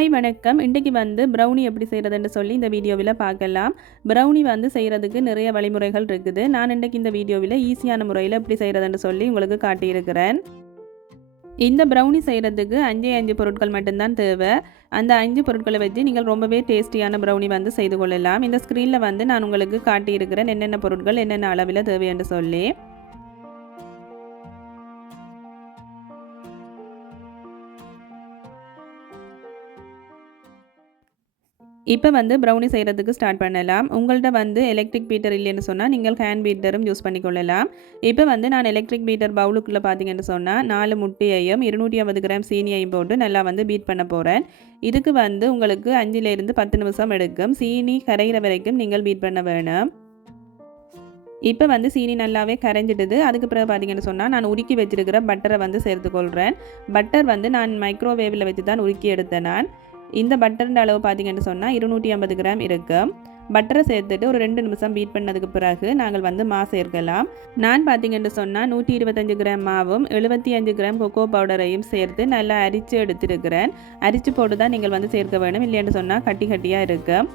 Hi வணக்கம். இன்றைக்கு வந்து ப்ரௌனி எப்படி செய்கிறதுன்னு சொல்லி இந்த வீடியோவில் பார்க்கலாம். ப்ரௌனி வந்து செய்கிறதுக்கு நிறைய வழிமுறைகள் இருக்குது. நான் இன்றைக்கு இந்த வீடியோவில் ஈஸியான முறையில் எப்படி செய்கிறதுன்னு சொல்லி உங்களுக்கு காட்டியிருக்கிறேன். இந்த ப்ரௌனி செய்கிறதுக்கு 5 பொருட்கள் மட்டும்தான் தேவை. அந்த 5 பொருட்களை வச்சு நீங்கள் ரொம்பவே டேஸ்டியான ப்ரௌனி வந்து செய்து கொள்ளலாம். இந்த ஸ்க்ரீனில் வந்து நான் உங்களுக்கு காட்டியிருக்கிறேன் என்னென்ன பொருட்கள் என்னென்ன அளவில் தேவை என்று சொல்லி. இப்போ வந்து ப்ரௌனி செய்கிறதுக்கு ஸ்டார்ட் பண்ணலாம். உங்கள்கிட்ட வந்து எலக்ட்ரிக் பீட்டர் இல்லைன்னு சொன்னால் நீங்கள் ஹேண்ட் பீட்டரும் யூஸ் பண்ணிக்கொள்ளலாம். இப்போ வந்து நான் எலக்ட்ரிக் பீட்டர் பவுலுக்குள்ளே பார்த்தீங்கன்னு சொன்னால் 4 முட்டையையும் 250 கிராம் சீனியையும் போட்டு நல்லா வந்து பீட் பண்ண போகிறேன். இதுக்கு வந்து உங்களுக்கு 5லேருந்து 10 நிமிஷம் எடுக்கும். சீனி கரைகிற வரைக்கும் நீங்கள் பீட் பண்ண வேணும். இப்போ வந்து சீனி நல்லாவே கரைஞ்சிடுது. அதுக்கு பிறகு பார்த்தீங்கன்னு சொன்னால் நான் உருக்கி வச்சுருக்கிற பட்டரை வந்து சேர்த்துக்கொள்கிறேன். பட்டர் வந்து நான் மைக்ரோவேவில் வச்சு தான் உருக்கி எடுத்தேன். நான் இந்த பட்டர்ன்ற அளவு பார்த்தீங்கன்னு சொன்னால் 250 கிராம் இருக்குது. பட்டரை சேர்த்துட்டு ஒரு 2 நிமிஷம் பீட் பண்ணதுக்கு பிறகு நாங்கள் வந்து மா சேர்க்கலாம். நான் பார்த்தீங்கன்னு சொன்னால் 125 கிராம் மாவும் 75 கிராம் கொக்கோ பவுடரையும் சேர்த்து நல்லா அரித்து எடுத்துருக்கிறேன். அரித்து போட்டு தான் நீங்கள் வந்து சேர்க்க வேணும், இல்லைன்னு சொன்னால் கட்டி கட்டியாக இருக்குது.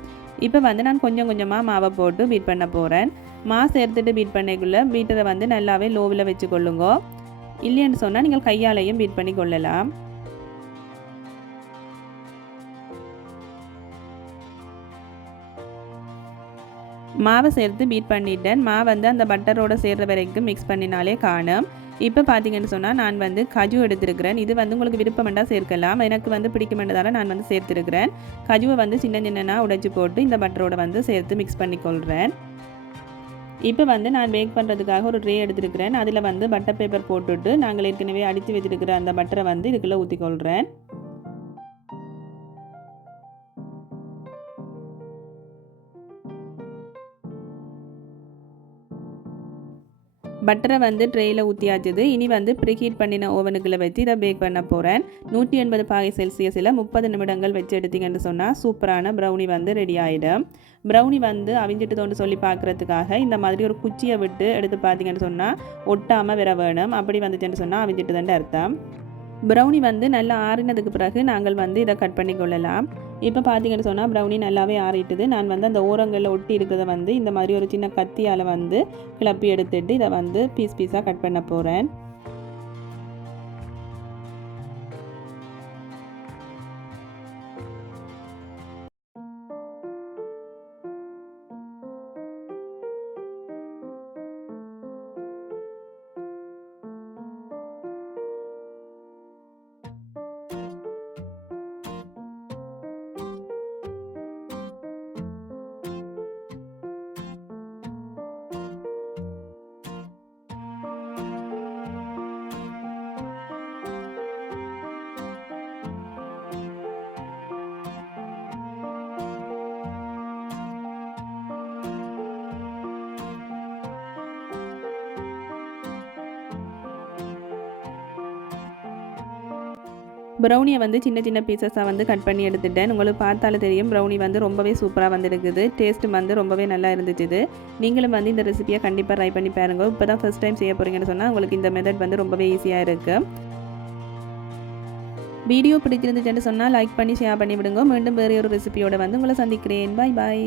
இப்போ வந்து நான் கொஞ்சம் கொஞ்சமாக மாவை போட்டு பீட் பண்ண போகிறேன். மா சேர்த்துட்டு பீட் பண்ணிக்குள்ளே பீட்டரை வந்து நல்லாவே லோவில் வச்சு கொள்ளுங்க. இல்லைன்னு சொன்னால் நீங்கள் கையாலையும் பீட் பண்ணி கொள்ளலாம். மாவை சேர்த்து பீட் பண்ணிட்டேன். மாவு வந்து அந்த பட்டரோட சேர்ற வரைக்கும் மிக்ஸ் பண்ணினாலே காணும். இப்போ பார்த்தீங்கன்னு சொன்னால் நான் வந்து கஜு எடுத்துருக்கிறேன். இது வந்து உங்களுக்கு விருப்பமெண்டா சேர்க்கலாம். எனக்கு வந்து பிடிக்குமென்றதால நான் வந்து சேர்த்துருக்கிறேன். கஜுவை வந்து சின்ன சின்னனா உடைச்சி போட்டு இந்த பட்டரோட வந்து சேர்த்து மிக்ஸ் பண்ணிக்கொள்கிறேன். இப்போ வந்து நான் பேக் பண்ணுறதுக்காக ஒரு ட்ரே எடுத்துருக்கிறேன். அதில் வந்து பட்டர் பேப்பர் போட்டுட்டு நாங்கள் ஏற்கனவே அடித்து வச்சுருக்கிற அந்த பட்டரை வந்து இதுக்குள்ளே ஊற்றிக்கொள்கிறேன். பட்டரை வந்து ட்ரேயில் ஊற்றியாச்சுது. இனி வந்து ப்ரீஹீட் பண்ணின ஓவனுக்குள்ளே வச்சு இதை பேக் பண்ண போகிறேன். 180 பாகை செல்சியஸில் 30 நிமிடங்கள் வச்சு எடுத்திங்கன்னு சொன்னால் சூப்பரான ப்ரௌனி வந்து ரெடி ஆகிடும். ப்ரௌனி வந்து அவிஞ்சிட்டுதோன்னு சொல்லி பார்க்குறதுக்காக இந்த மாதிரி ஒரு குச்சியை விட்டு எடுத்து பார்த்தீங்கன்னு சொன்னால் ஒட்டாமல் வர வேணும். அப்படி வந்துச்சுன்னு சொன்னால் அவிஞ்சிட்டுதான்ட்டு அர்த்தம். ப்ரௌனி வந்து நல்லா ஆறினதுக்கு பிறகு நாங்கள் வந்து இதை கட் பண்ணி கொள்ளலாம். இப்போ பார்த்தீங்கன்னு சொன்னால் ப்ரௌனி நல்லாவே ஆறிட்டுது. நான் வந்து அந்த ஓரங்களில் ஒட்டி இருக்கிறத வந்து இந்த மாதிரி ஒரு சின்ன கத்தியால் வந்து கிளப்பி எடுத்துட்டு இதை வந்து பீஸ் பீஸாக கட் பண்ண போகிறேன். ப்ரௌனியை வந்து சின்ன சின்ன பீசஸாக வந்து கட் பண்ணி எடுத்துட்டேன். உங்களுக்கு பார்த்தாலே தெரியும் ப்ரௌனி வந்து ரொம்பவே சூப்பராக வந்துருக்குது. டேஸ்ட்டு வந்து ரொம்பவே நல்லா இருந்துச்சு. நீங்களும் வந்து இந்த ரெசிபியை கண்டிப்பாக ட்ரை பண்ணி பாருங்கள். இப்போ தான் ஃபர்ஸ்ட் டைம் செய்ய போகிறீங்கன்னு சொன்னால் உங்களுக்கு இந்த மெத்தட் வந்து ரொம்பவே ஈஸியாக இருக்குது. வீடியோ பிடிச்சிருந்துச்சுன்னு சொன்னால் லைக் பண்ணி ஷேர் பண்ணி விடுங்க. மீண்டும் வேறு ஒரு ரெசிபியோட வந்து உங்களை சந்திக்கிறேன். பாய் பாய்.